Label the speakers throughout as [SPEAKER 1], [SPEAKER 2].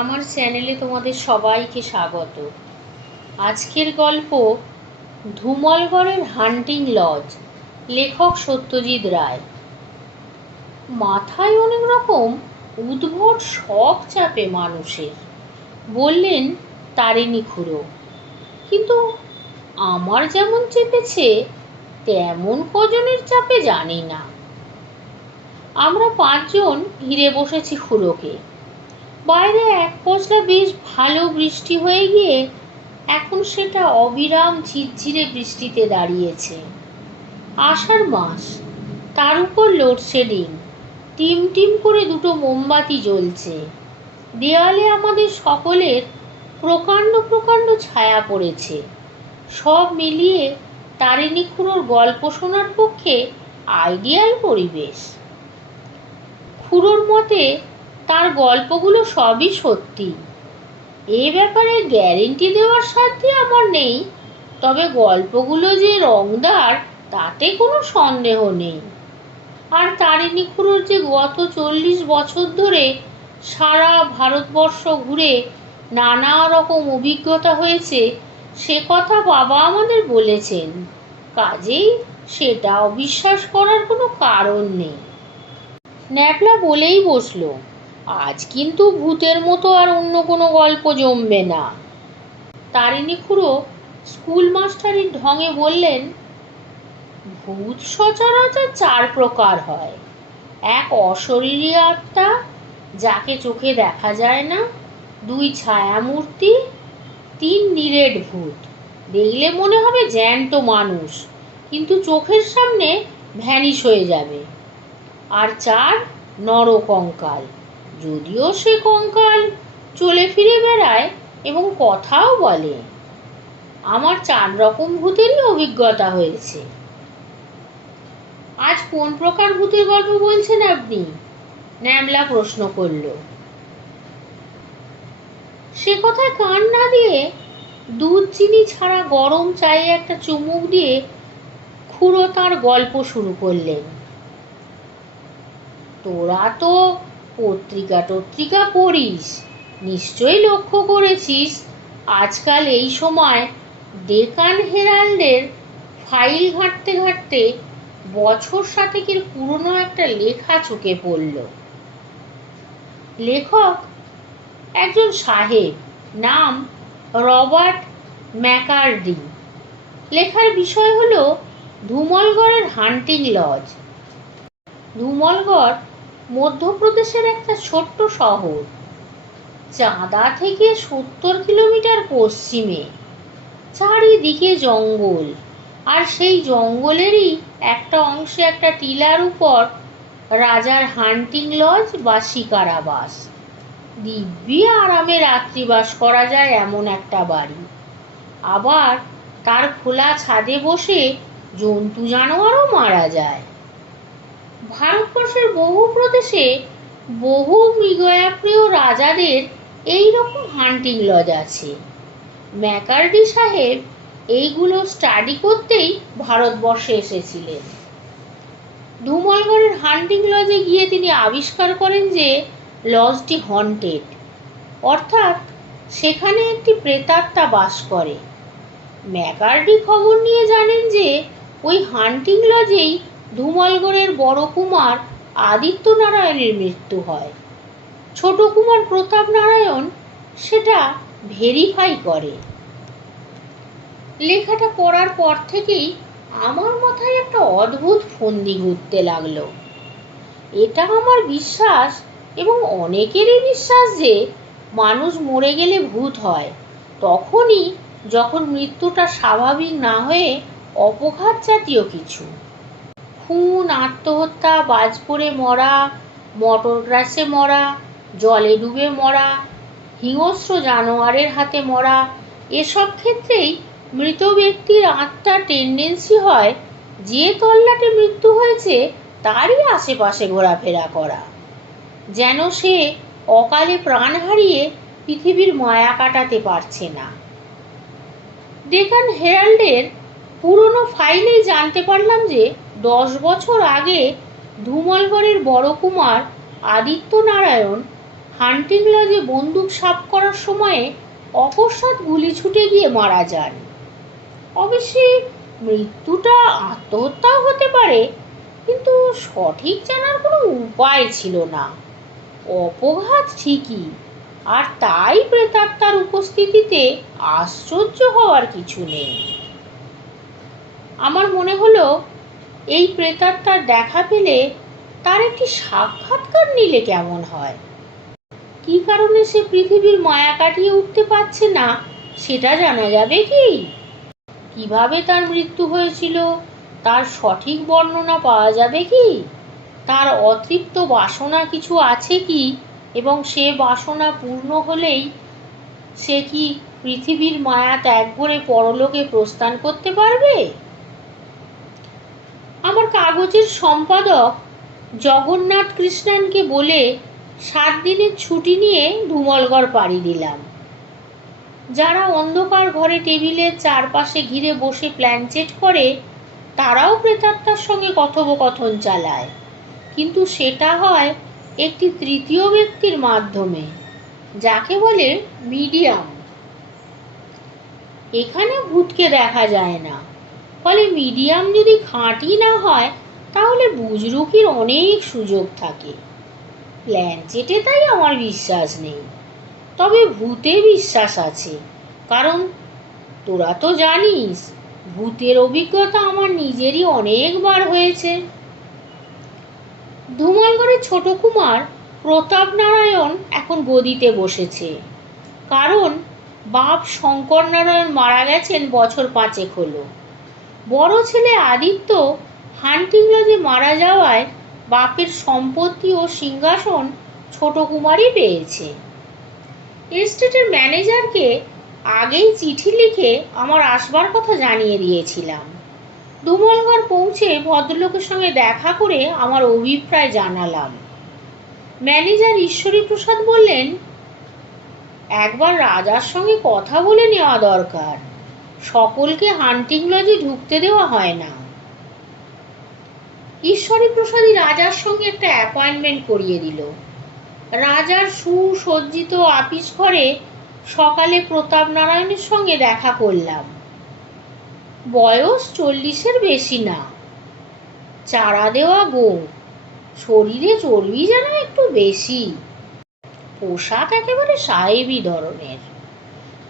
[SPEAKER 1] আমার চ্যানেলে তোমাদের সবাইকে স্বাগত। আজকের গল্প ধুমলগড়ের হান্টিং লজ, লেখক সত্যজিৎ রায়। মাথায় অনেক রকম উদ্ভট শখ চাপে মানুষের। বললেন, তারিণী খুড়ো, কিন্তু আমার যেমন চেপেছে, তেমন কজনের চাপে জানি না। আমরা পাঁচজন ঘিরে বসেছি খুড়োকে। বাইরে এক পশলা বেশ ভালো বৃষ্টি হয়ে গিয়ে এখন সেটা অবিরাম ঝিরঝিরে বৃষ্টিতে দাঁড়িয়েছে। আষাঢ় মাস, তার উপর লোডশেডিং, টিম টিম করে দুটো মোমবাতি জ্বলছে। দেয়ালে আমাদের সকলের প্রকাণ্ড প্রকাণ্ড ছায়া পড়েছে। সব মিলিয়ে তারিণী খুড়োর গল্প শোনার পক্ষে আইডিয়াল পরিবেশ। খুড়োর মতে তার গল্পগুলো সবই সত্যি। এ ব্যাপারে গ্যারেন্টি দেওয়ার সাধ্যই আমার নেই, তবে গল্পগুলো যে রংদার, তাতে কোনো সন্দেহ নেই। আর তারিণী খুড়োর যে গত চল্লিশ বছর ধরে সারা ভারতবর্ষ ঘুরে নানা রকম অভিজ্ঞতা হয়েছে, সে কথা বাবা আমাদের বলেছেন। কাজেই সেটা অবিশ্বাস করার কোনো কারণ নেই। ন্যাপলা বলেই বসল। আজ কিন্তু ভূতের মতো আর অন্য কোনো গল্প জমবে না। তারিণী খুড়ো স্কুল মাস্টারির ঢঙে বললেন, ভূত সচরাচর চার প্রকার হয়। এক অশরীরী আত্মা, যাকে চোখে দেখা যায় না, দুই ছায়ামূর্তি, তিন নিরেট ভূত। দেখলে মনে হবে জ্যান্ত মানুষ, কিন্তু চোখের সামনে ভ্যানিশ হয়ে যাবে। আর চার নরকঙ্কাল। যদিও সে কঙ্কাল চলে ফিরে বেড়ায় এবং কথাও বলে। আমার চার রকম ভূতেরই অভিজ্ঞতা হয়েছে। আজ কোন প্রকার ভূতের গল্প বলছেন আপনি? ন্যামলা প্রশ্ন করল। সে কথায় কান না দিয়ে দুধ চিনি ছাড়া গরম চায়ে একটা চুমুক দিয়ে খুড়ো তার গল্প শুরু করলেন। তোরা তো পত্রিকা টত্রিকা পড়িস। নিশ্চয়ই লক্ষ্য করেছিস, আজকাল এই সময় ডেকান হেরাল্ডের ফাইল ঘাঁটতে ঘাঁটতে বছর সাতেকের পুরনো একটা লেখা চোখে পড়ল। লেখক একজন সাহেব, নাম রবার্ট ম্যাকার্ডি। লেখার বিষয় হলো ধুমলগড়ের হান্টিং লজ। ধুমলগড় মধ্যপ্রদেশের একটা ছোট্ট শহর, চাঁদা থেকে সত্তর কিলোমিটার পশ্চিমে। চারিদিকে জঙ্গল, আর সেই জঙ্গলেরই একটা অংশে একটা টিলার উপর রাজার হান্টিং লজ বা শিকারাবাস দিব্যি আরামে রাত্রিবাস করা যায় এমন একটা বাড়ি। আবার তার খোলা ছাদে বসে জন্তু জানোয়ারও মারা যায়। ভারতবর্ষের বহু প্রদেশে বহু মৃগয়াপ্রিয় রাজাদের এই রকম হান্টিং লজ আছে। ম্যাকার্ডি সাহেব এইগুলো স্টাডি করতেই ভারতবর্ষে এসেছিলেন। ধুমলগড়ের হান্টিং লজে গিয়ে তিনি আবিষ্কার করেন যে লজটি হন্টেড অর্থাৎ সেখানে একটি প্রেতাত্মা বাস করে। ম্যাকার্ডি খবর নিয়ে জানেন যে, ওই হান্টিং লজেই ধুমলগড়ের বড় কুমার আদিত্য নারায়ণের মৃত্যু হয়। ছোট কুমার প্রতাপ নারায়ণ সেটা ভেরিফাই করে। লেখাটা পড়ার পর থেকেই আমার মাথায় একটা অদ্ভুত ফন্দি ঘুরতে লাগল। এটা আমার বিশ্বাস এবং অনেকেরই বিশ্বাস যে মানুষ মরে গেলে ভূত হয়। তখনই যখন মৃত্যুটা স্বাভাবিক না হয়ে অপঘাত জাতীয় কিছু। খুন, আত্মহত্যা বাজ পড়ে মরা, মটর গ্রাসে মরা, জলে ডুবে মরা, হিংস্র জানোয়ারের হাতে মরা, এসব ক্ষেত্রেই মৃত ব্যক্তির আত্মার টেন্ডেন্সি হয় যে তল্লাটে মৃত্যু হয়েছে তারই আশেপাশে ঘোরাফেরা করা। যেন সে অকালে প্রাণ হারিয়ে পৃথিবীর মায়া কাটাতে পারছে না। ডেকান হেরাল্ডের পুরনো ফাইলেই জানতে পারলাম যে দশ বছর আগে ধুমলগড়ের বড় কুমার আদিত্য নারায়ণ হান্টিং লজে বন্দুক সাফ করার সময়ে অকস্মাৎ গুলি ছুটে গিয়ে মারা যান। অবশ্যই মৃত্যুটা আত্মহত্যাও হতে পারে, কিন্তু সঠিক জানার কোনো উপায় ছিল না। অপঘাত ঠিকই, আর তাই প্রেতাত্মার উপস্থিতিতে আশ্চর্য হওয়ার কিছু নেই। আমার মনে হলো, এই প্রেতাত্মার দেখা পেলে তার একটি সাক্ষাৎকার নিলে কেমন হয়? কি কারণে সে পৃথিবীর মায়া কাটিয়ে উঠতে পারছে না, সেটা জানা যাবে কি? কীভাবে তার মৃত্যু হয়েছিল, তার সঠিক বর্ণনা পাওয়া যাবে কি? তার অতৃপ্ত বাসনা কিছু আছে কি? এবং সে বাসনা পূর্ণ হলেই সে কি পৃথিবীর মায়া ত্যাগ করে পরলোকে প্রস্থান করতে পারবে? কাগজের সম্পাদক জগন্নাথ কৃষ্ণানকে বলে সাত দিনের ছুটি নিয়ে ধুমলগড় পাড়ি দিলাম। যারা অন্ধকার ঘরে টেবিলের চারপাশে ঘিরে বসে প্ল্যানচেট করে, তারাও প্রেতাত্মার সঙ্গে কথোপকথন চালায়। কিন্তু সেটা হয় একটি তৃতীয় ব্যক্তির মাধ্যমে, যাকে বলে মিডিয়াম। এখানে ভূতকে দেখা যায় না। ফলে মিডিয়াম যদি খাঁটি না হয়, তাহলে বুজরুকির অনেক সুযোগ থাকে। প্ল্যানচেটে তাই আমার বিশ্বাস নেই। তবে ভূতে বিশ্বাস আছে। কারণ তোরা তো জানিস, ভূতের অভিজ্ঞতা আমার নিজেরই অনেকবার হয়েছে। ধুমালগড়ের ছোট কুমার প্রতাপ নারায়ণ এখন গদিতে বসেছে। কারণ বাপ শঙ্কর নারায়ণ মারা গেছেন বছর পাঁচেক হলো। বড় ছেলে আদিত্য হান্টিং লজে মারা যাওয়ায় বাপের সম্পত্তি ও সিংহাসন ছোট কুমারই পেয়েছে। এস্টেটের ম্যানেজারকে আগেই চিঠি লিখে আমার আসবার কথা জানিয়ে দিয়েছিলাম। দুমলগড় পৌঁছে ভদ্রলোকের সঙ্গে দেখা করে আমার অভিপ্রায় জানালাম। ম্যানেজার ঈশ্বরী প্রসাদ বললেন, একবার রাজার সঙ্গে কথা বলে নেওয়া দরকার। সকলকে হান্টিং লজে ঢুকতে দেওয়া হয় না। ঈশ্বরী প্রসাদী রাজার সঙ্গে একটা অ্যাপয়েন্টমেন্ট করিয়ে দিল। রাজার সুসজ্জিত আপিস ঘরে সকালে প্রতাপ নারায়ণের সঙ্গে দেখা করলাম। বয়স চল্লিশের বেশি না। চারা দেওয়া গো শরীরে চর্বি যেন একটু বেশি। পোশাক একেবারে সাহেবি ধরনের।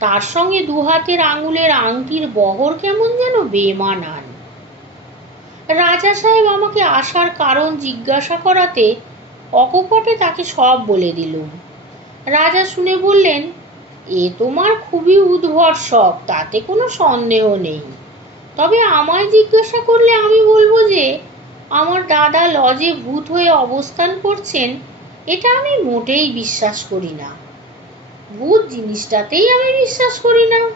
[SPEAKER 1] তার সঙ্গে দু হাতের আঙুলের আংটির বহর কেমন যেন বেমানান। রাজা সাহেব আমাকে আসার কারণ জিজ্ঞাসা করাতে অকপটে তাকে সব বলে দিলুম। রাজা শুনে বললেন, এ তোমার খুবই উদ্ভট শখ, তাতে কোনো সন্দেহ নেই। তবে আমায় জিজ্ঞাসা করলে আমি বলব যে, আমার দাদা লজে ভূত হয়ে অবস্থান করছেন, এটা আমি মোটেই বিশ্বাস করি না। ভূত জিনিসটাতেই আমি বিশ্বাস করি না।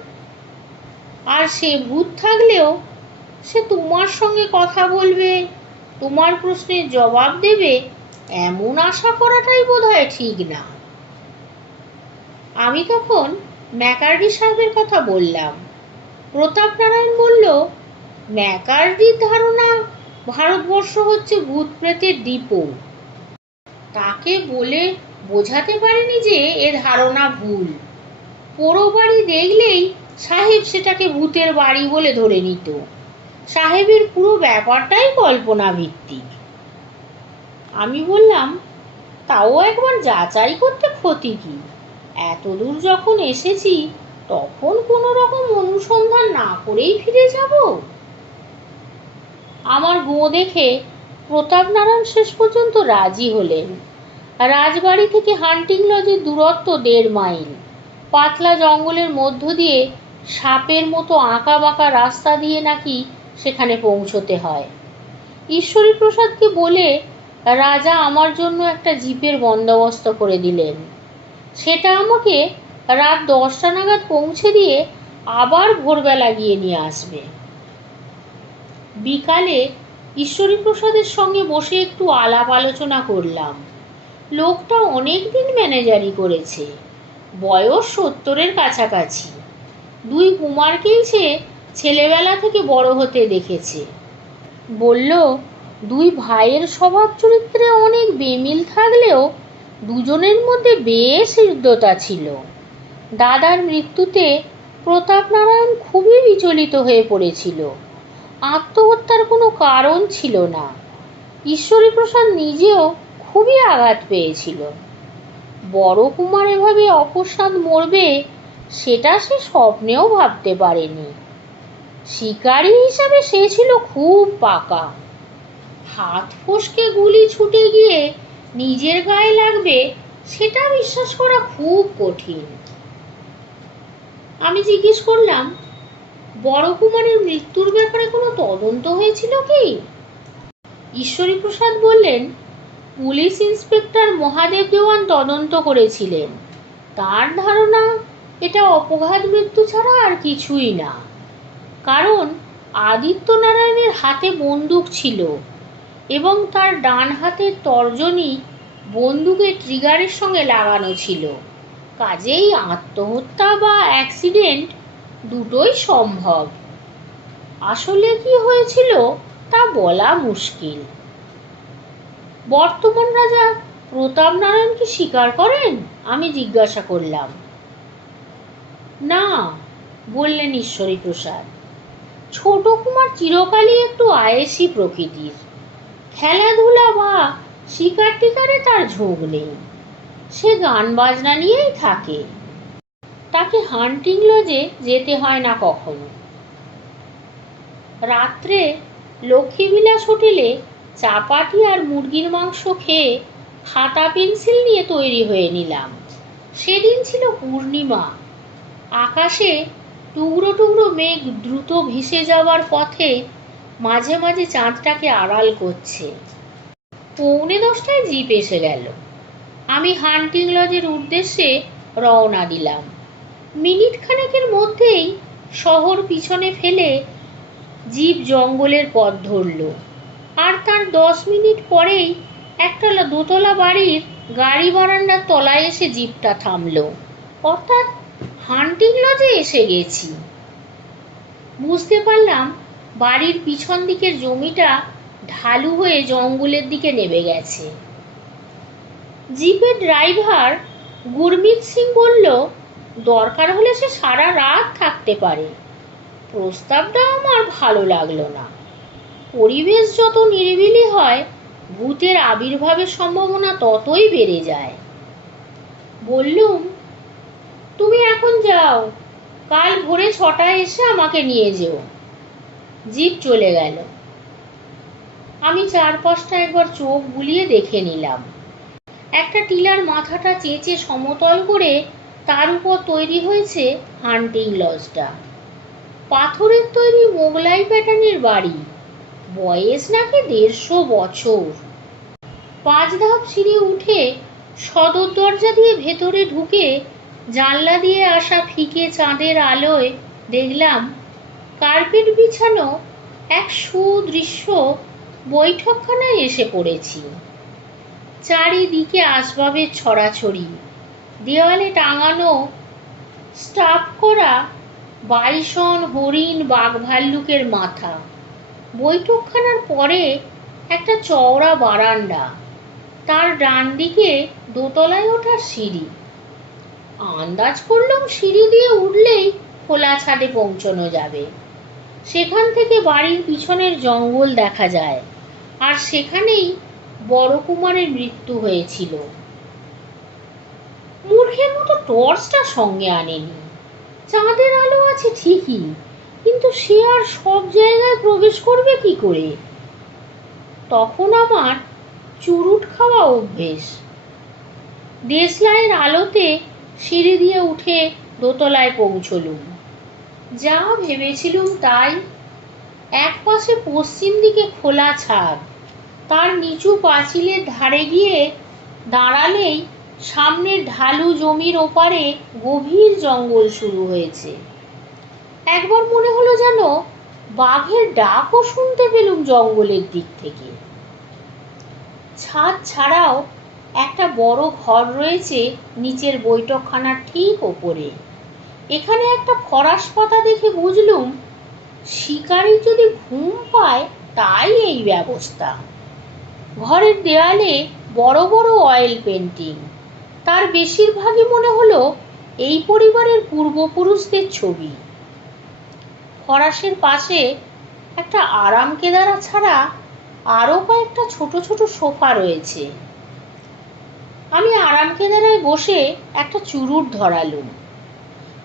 [SPEAKER 1] আর সে ভূত থাকলেও সে তোমার সঙ্গে কথা বলবে, তোমার প্রশ্নের জবাব দেবে, এমন আশা করাটাই বোধহয় ঠিক না। আমি তখন ম্যাকার্ডি সাহেবের কথা বললাম। প্রতাপ নারায়ণ বলল, ম্যাকার্ডির ধারণা ভারতবর্ষ হচ্ছে ভূত প্রেতের ডিপো। তাকে বলে বোঝাতে পারেনি যে এ ধারণা ভুল। পোড়ো বাড়ি দেখলেই সাহেব সেটাকে ভূতের বাড়ি বলে ধরে নিত। সাহেবের পুরো ব্যাপারটাই কল্পনা ভিত্তিক আমি বললাম, তাও একবার যাচাই করতে ক্ষতি কি? এত দূর যখন এসেছি, তখন কোনো রকম অনুসন্ধান না করেই ফিরে যাব? আমার গো দেখে প্রতাপ নারায়ণ শেষ পর্যন্ত রাজি হলেন। রাজবাড়ি থেকে হান্টিং লজের দূরত্ব দেড় মাইল। পাতলা জঙ্গলের মধ্য দিয়ে সাপের মতো আঁকা বাঁকা রাস্তা দিয়ে নাকি সেখানে পৌঁছতে হয়। ঈশ্বরী প্রসাদকে বলে রাজা আমার জন্য একটা জিপের বন্দোবস্ত করে দিলেন। সেটা আমাকে রাত দশটা নাগাদ পৌঁছে দিয়ে আবার ভোরবেলা গিয়ে নিয়ে আসবে। বিকালে ঈশ্বরী প্রসাদের সঙ্গে বসে একটু আলাপ আলোচনা করলাম। লোকটা অনেক দিন ম্যানেজারি করেছে। বয়স সত্তরের কাছাকাছি। দুই কুমারকেই সে ছেলেবেলা থেকে বড় হতে দেখেছে। বলল, দুই ভাইয়ের স্বভাব চরিত্রে অনেক বেমিল থাকলেও দুজনের মধ্যে বেশ হৃদ্যতা ছিল। দাদার মৃত্যুতে প্রতাপ নারায়ণ খুবই বিচলিত হয়ে পড়েছিল। আত্মহত্যার কোনো কারণ ছিল না। ঈশ্বরী প্রসাদ নিজেও খুবই আঘাত পেয়েছিল। বড় কুমার এভাবে অকস্মাৎ মরবে, সেটা সে স্বপ্নেও ভাবতে পারেনি। শিকারী হিসাবে সে ছিল খুব পাকা। হাত ফসকে গুলি ছুটে গিয়ে নিজের গায়ে লাগবে, সেটা বিশ্বাস করা খুব কঠিন। আমি জিজ্ঞেস করলাম, বড় কুমারের মৃত্যুর ব্যাপারে কোনো তদন্ত হয়েছিল কি? ঈশ্বরী প্রসাদ বললেন পুলিশ ইন্সপেক্টর মহাদেব দেওয়ান তদন্ত করেছিলেন। তার ধারণা, এটা অপঘাত মৃত্যু ছাড়া আর কিছুই না। কারণ আদিত্য নারায়ণের হাতে বন্দুক ছিল এবং তার ডান হাতের তর্জনী বন্দুকের ট্রিগারের সঙ্গে লাগানো ছিল। কাজেই আত্মহত্যা বা অ্যাক্সিডেন্ট দুটোই সম্ভব। আসলে কি হয়েছিল তা বলা মুশকিল। বর্তমান রাজা প্রতাপ নারায়ণ কি স্বীকার করেন? আমি জিজ্ঞাসা করলাম। না, বললেন ঈশ্বরী প্রসাদ ছোট কুমার চিরকালই একটু আয়েসি প্রকৃতির। খেলাধুলা বা শিকার টিকারে তার ঝোঁক নেই। সে গান বাজনা নিয়েই থাকে। তাকে হান্টিং লজে যেতে হয় না কখনো। রাত্রে লক্ষ্মীবিলাস হোটেলে চাপাটি আর মুরগির মাংস খেয়ে খাতা পেন্সিল নিয়ে তৈরি হয়ে নিলাম। সেদিন ছিল পূর্ণিমা। আকাশে টুকরো টুকরো মেঘ দ্রুত ভেসে যাওয়ার পথে মাঝে মাঝে চাঁদটাকে আড়াল করছে। পৌনে দশটায় জিপ এসে গেল। আমি হান্টিং লজের উদ্দেশ্যে রওনা দিলাম। মিনিট খানেকের মধ্যেই শহর পিছনে ফেলে জীব জঙ্গলের পথ ধরল। আর তার দশ মিনিট পরেই একটা দোতলা বাড়ির গাড়ি বারান্দার তলায় এসে জিপটা থামলো। অর্থাৎ হান্টিং লজে এসে গেছি। বুঝতে পারলাম বাড়ির পিছন দিকের জমিটা ঢালু হয়ে জঙ্গলের দিকে নেমে গেছে। জিপের ড্রাইভার গুরমিত সিং বলল, দরকার হলে সে সারা রাত থাকতে পারে। প্রস্তাবটা আমার ভালো লাগল না। পরিবেশ যত নিরিবিলি হয়, ভূতের আবির্ভাবের সম্ভাবনা ততই বেড়ে যায়। বললুম, তুমি এখন যাও। কাল ভোরে ছটায় এসে আমাকে নিয়ে যেও। জিপ চলে গেল। আমি চারপাশটা একবার চোখ বুলিয়ে দেখে নিলাম। একটা টিলার মাথাটা চেঁচে সমতল করে তার উপর তৈরি হয়েছে হান্টিং লজটা। পাথরের তৈরি মোগলাই প্যাটার্নের বাড়ি। বয়স নাকি দেড়শো বছর। পাঁচ ধাপ সিঁড়ি উঠে সদর দরজা দিয়ে ভেতরে ঢুকে জানলা দিয়ে আসা ফিকে চাঁদের আলোয় দেখলাম কার্পেট বিছানো এক সুদৃশ্য বৈঠকখানায় এসে পড়েছি। চারিদিকে আসবাবের ছড়াছড়ি, দেওয়ালে টাঙানো, স্টাফ করা, বাইসন, হরিণ, বাঘ ভাল্লুকের মাথা। বৈঠকখানার পরে একটা চওড়া বারান্দা। তার ডান দিকে দোতলায় ওঠার সিঁড়ি। আন্দাজ করলাম সিঁড়ি দিয়ে উঠলেই খোলা ছাদে পৌঁছানো যাবে। সেখান থেকে বাড়ির পিছনের জঙ্গল দেখা যায়, আর সেখানেই বড় কুমারের মৃত্যু হয়েছিল। মূর্খের মতো টর্চটা সঙ্গে আনেনি। চাঁদের আলো আছে ঠিকই কিন্তু সে আর সব জায়গায় প্রবেশ করবে কি করে? তখন আমার চুরুট খাওয়া অভ্যেস। দেশলাইয়ের আলোতে সিঁড়ি দিয়ে উঠে দোতলায় পৌঁছলুম। যা ভেবেছিলুম তাই এক পাশে পশ্চিম দিকে খোলা ছাদ, তার নিচু পাঁচিলের ধারে গিয়ে দাঁড়ালেই সামনের ঢালু জমির ওপারে গভীর জঙ্গল শুরু হয়েছে। একবার মনে হলো যেন বাঘের ডাকও শুনতে পেলুম জঙ্গলের দিক থেকে। ছাদ ছাড়াও একটা বড় ঘর রয়েছে নিচের বৈঠকখানার ঠিক ওপরে। এখানে একটা ফরাস পাতা দেখে বুঝলুম, শিকারি যদি ঘুম পায় তাই এই ব্যবস্থা। ঘরের দেয়ালে বড় বড় অয়েল পেন্টিং তার বেশিরভাগই মনে হলো এই পরিবারের পূর্বপুরুষদের ছবি। ফরাসের পাশে একটা আরাম কেদারা ছাড়া আরও কয়েকটা ছোট ছোট সোফা রয়েছে। আমি আরাম কেদারায় বসে একটা চুরুট ধরালুম।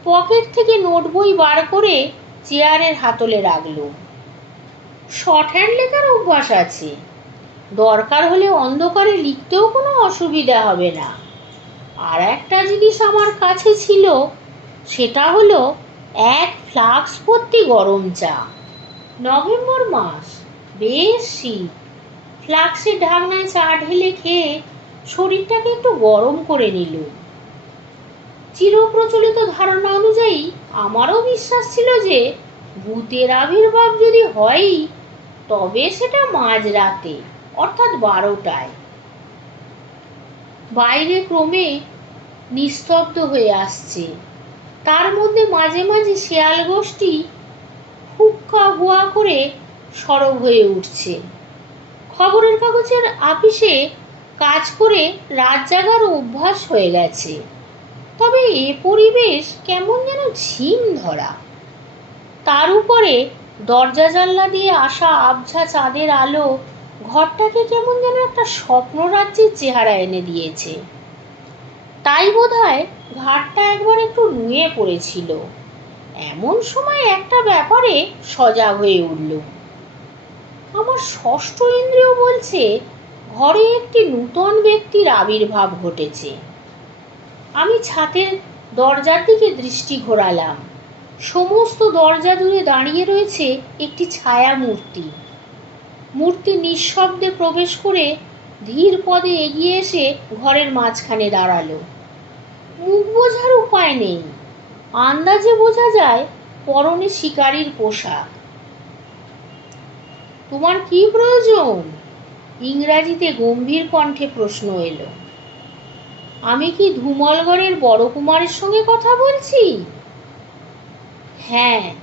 [SPEAKER 1] পকেট থেকে নোট বই বার করে চেয়ারের হাতলে রাখলুম। শর্ট হ্যান্ড লেখার অভ্যাস আছে। দরকার হলে অন্ধকারে লিখতেও কোনো অসুবিধা হবে না। আর একটা জিনিস আমার কাছে ছিল, সেটা হলো এক ফ্লাক্স ভর্তি গরম চা। নভেম্বর মাস, বেশ শীত। ফ্লাক্সের ঢাকনায় চা ঢেলে খেয়ে শরীরটাকে একটু গরম করে নিল। চিরপ্রচলিত ধারণা অনুযায়ী আমারও বিশ্বাস ছিল যে ভূতের আবির্ভাব যদি হয়ই, তবে সেটা মাঝরাতে, অর্থাৎ বারোটায়। বাইরে ক্রমে নিস্তব্ধ হয়ে আসছে। তার মধ্যে মাঝে মাঝে শেয়াল গোষ্ঠী হুক্কা হুয়া করে সরব হয়ে উঠছে। খবরের কাগজের আপিসে কাজ করে রাত জাগার অভ্যাস হয়ে গেছে। তবে এ পরিবেশ কেমন যেন ঝিম ধরা। তার উপরে দরজা জানলা দিয়ে আসা আবঝা চাঁদের আলো ঘরটাকে কেমন যেন একটা স্বপ্ন রাজ্যের চেহারা এনে দিয়েছে। তাই বোধহয় ঘাটটা একবার একটু নুয়ে পড়েছিল। এমন সময় একটা ব্যাপারে সজাগ হয়ে উঠল। আমার ষষ্ঠ ইন্দ্রিয় বলছে, ঘরে একটি নূতন ব্যক্তির আবির্ভাব ঘটেছে। আমি ছাতের দরজার দিকে দৃষ্টি ঘোরালাম। সমস্ত দরজা দূরে দাঁড়িয়ে রয়েছে একটি ছায়া মূর্তি। মূর্তি নিঃশব্দে প্রবেশ করে ধীর পদে এগিয়ে এসে ঘরের মাঝখানে দাঁড়াল। মুখ বোঝার উপায় নেই। আন্দাজে বোঝা যায় পরনে শিকারীর পোশাক। তোমার কি প্রয়োজন? ইংরাজিতে গম্ভীর কণ্ঠে প্রশ্ন এলো। আমি কি ধুমলগড়ের বড় কুমারের সঙ্গে কথা বলছি? হ্যাঁ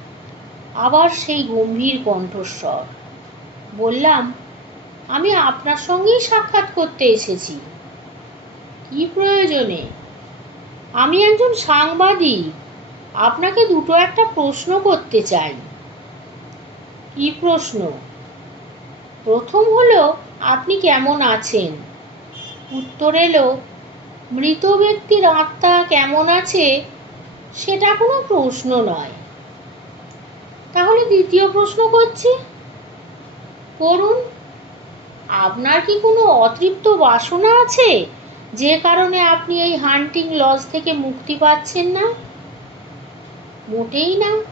[SPEAKER 1] আবার সেই গম্ভীর কণ্ঠস্বর। বললাম, আমি আপনার সঙ্গেই সাক্ষাৎ করতে এসেছি। কি প্রয়োজনে? আমি একজন সাংবাদিক। আপনাকে দুটো একটা প্রশ্ন করতে চাই। কি প্রশ্ন? প্রথম হলো, আপনি কেমন আছেন? উত্তর এলো, মৃত ব্যক্তির আত্মা কেমন আছে সেটা কোনো প্রশ্ন নয়। তাহলে দ্বিতীয় প্রশ্ন করছি। করুন, আপনার কি কোনো অতৃপ্ত বাসনা আছে? যে কারণে আপনি এই হান্টিং লজ থেকে মুক্তি পাচ্ছেন না? মোটেই না।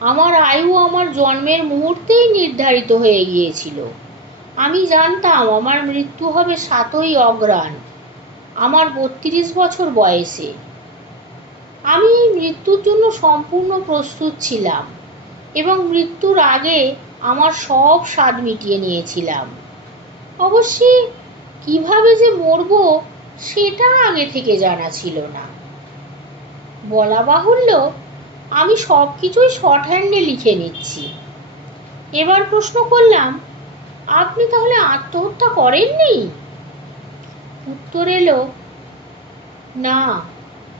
[SPEAKER 1] আমার আয়ু আমার জন্মের মুহূর্তেই নির্ধারিত হয়ে গিয়েছিল। আমি জানতাম আমার মৃত্যু হবে সাতই অগ্রাণ, আমার বত্রিশ বছর বয়সে। আমি এই মৃত্যুর জন্য সম্পূর্ণ প্রস্তুত ছিলাম এবং মৃত্যুর আগে আমার সব স্বাদ মিটিয়ে নিয়েছিলাম। অবশ্যই কীভাবে যে মরব সেটা আগে থেকে জানা ছিল না। বলা বাহুল্য, আমি সব কিছুই শর্ট হ্যান্ডে লিখে নিচ্ছি। এবার প্রশ্ন করলাম, আপনি তাহলে আত্মহত্যা করেননি? উত্তর এলো, না,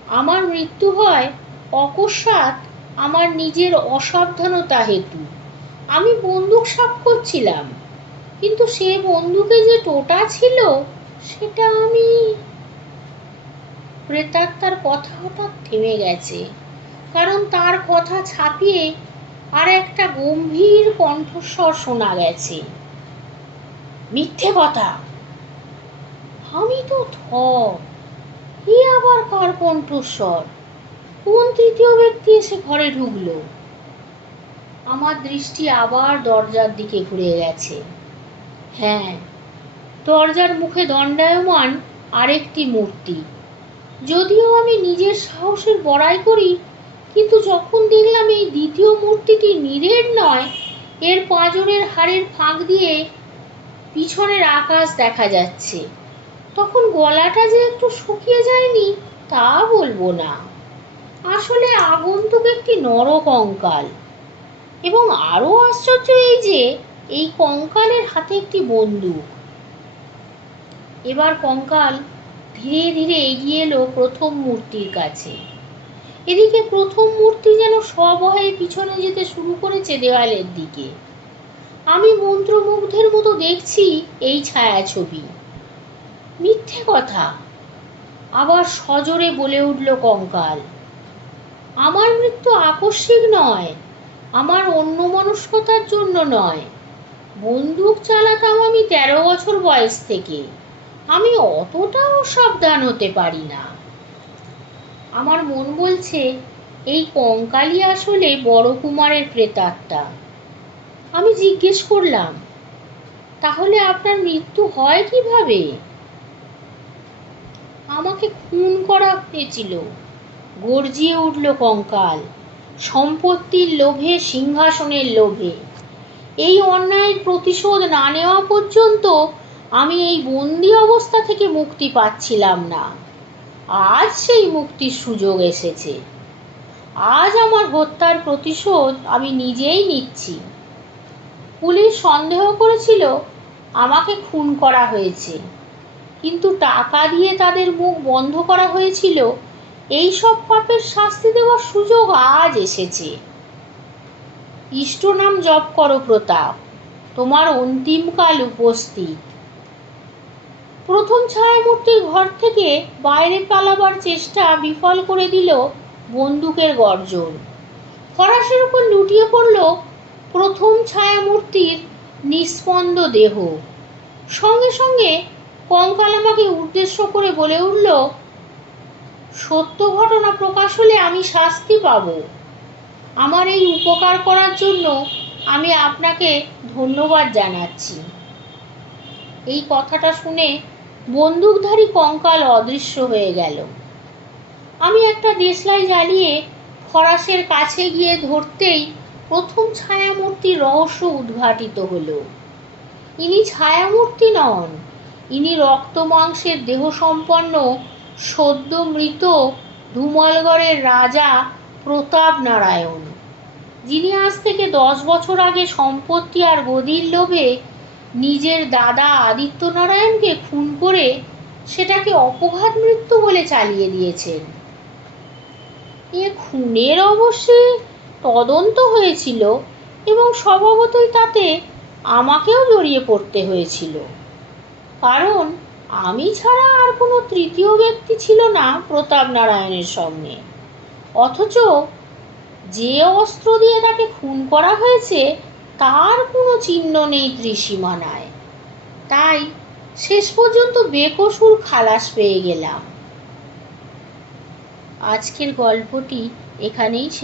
[SPEAKER 1] আমার মৃত্যু হয় অকস্মাৎ আমার নিজের অসাবধানতা হেতু। আমি বন্দুক সাপ করছিলাম। কিন্তু সে বন্ধুকে যে টোটা ছিল, সেটা আমি প্রেতাত্মার কথা হঠাৎ থেমে গেছে। কারণ তার কথা ছাপিয়ে আর একটা গম্ভীর কণ্ঠস্বর শোনা গেছে। মিথ্যে কথা! আমি তো থ, এ আবার কার কণ্ঠস্বর? কোন তৃতীয় ব্যক্তি এসে ঘরে ঢুকলো? আমার দৃষ্টি আবার দরজার দিকে ঘুরে গেছে। হ্যাঁ। দরজার মুখে দণ্ডায়মান আরেকটি মূর্তি। যদিও আমি নিজের সাহসের বড়াই করি, কিন্তু যখন দেখলাম এই দ্বিতীয় মূর্তিটি নীরের নয়, এর পাঁজরের হাড়ের ফাঁক দিয়ে পিছনের আকাশ দেখা যাচ্ছে। তখন গলাটা যে একটু শুকিয়ে যায়নি, তা বলব না। আসলে আগন্তুক একটি নর কঙ্কাল এবং আরও আশ্চর্য এই যে এই কঙ্কালের হাতে একটি বন্দুক। এবার কঙ্কাল ধীরে ধীরে এগিয়ে এলো প্রথম মূর্তির কাছে। এদিকে প্রথম মূর্তি যেন সবহে পিছনে যেতে শুরু করেছে দেওয়ালের দিকে। আমি মন্ত্রমুগ্ধের মতো দেখছি এই ছায়াছবি। মিথ্যে কথা। আবার সজোরে বলে উঠল কঙ্কাল, আমার মৃত্যু আকস্মিক নয়, আমার অন্য মনস্কতার জন্য নয়। বন্দুক চালাতাম আমি তেরো বছর বয়স থেকে। আমি অতটাও সাবধান হতে পারি না। আমার মন বলছে, এই কঙ্কালই আসলে বড় কুমারের প্রেতাত্মা। আমি জিজ্ঞেস করলাম, তাহলে আপনার মৃত্যু হয় কীভাবে? আমাকে খুন করা হয়েছিল। গর্জিয়ে উঠল কঙ্কাল। সম্পত্তির লোভে, সিংহাসনের লোভে। এই অন্যায়ের প্রতিশোধ না নেওয়া পর্যন্ত আমি এই বন্দি অবস্থা থেকে মুক্তি পাচ্ছিলাম না। আজ সেই মুক্তির সুযোগ এসেছে। আজ আমার হত্যার প্রতিশোধ আমি নিজেই নিচ্ছি। পুলিশ সন্দেহ করেছিল, আমাকে খুন করা হয়েছে। কিন্তু টাকা দিয়ে তাদের মুখ বন্ধ করা হয়েছিল এই সব পাপের শাস্তি দেওয়ার সুযোগ আজ এসেছে। ইষ্ট নাম জপ করো প্রতাপ, তোমার অন্তিমকাল উপস্থিত। প্রথম ছায়ামূর্তির ঘর থেকে বাইরে পালাবার চেষ্টা বিফল করে দিল বন্দুকের গর্জন। ফরাসের উপর লুটিয়ে পড়ল প্রথম ছায়ামূর্তির নিস্পন্দ দেহ। সঙ্গে সঙ্গে কঙ্কাল আমাকে উদ্দেশ্য করে বলে উঠল, সত্য ঘটনা প্রকাশ হলে আমি শাস্তি পাব। আমার এই উপকার করার জন্য আমি আপনাকে ধন্যবাদ জানাচ্ছি। এই কথাটা শুনে বন্দুকধারী কঙ্কাল অদৃশ্য হয়ে গেল। আমি একটা দেশলাই জ্বালিয়ে ফরাসের কাছে গিয়ে ধরতেই প্রথম ছায়ামূর্তির রহস্য উদ্ঘাটিত হলো। ইনি ছায়ামূর্তি নন, ইনি রক্ত মাংসের দেহ সম্পন্ন সদ্য মৃত ধুমলগড়ের রাজা প্রতাপ নারায়ণ। যিনি আজ থেকে দশ বছর আগে সম্পত্তি আর গদির লোভে নিজের দাদা আদিত্য নারায়ণকে খুন করে সেটাকে অপঘাত মৃত্যু বলে চালিয়ে দিয়েছেন। এ খুনের অবশ্যই তদন্ত হয়েছিল এবং স্বভাবতই তাতে আমাকেও জড়িয়ে পড়তে হয়েছিল। কারণ আমি ছাড়া আর কোনো তৃতীয় ব্যক্তি ছিল না প্রতাপ নারায়ণের সঙ্গে। অথচ যে অস্ত্র দিয়ে তাকে খুন করা হয়েছে, তার কোনো চিহ্ন নেই ত্রিসীমানায়। তাই শেষ পর্যন্ত বেকসুর খালাস পেয়ে গেলাম। আজকের গল্পটি এখানেই শেষ।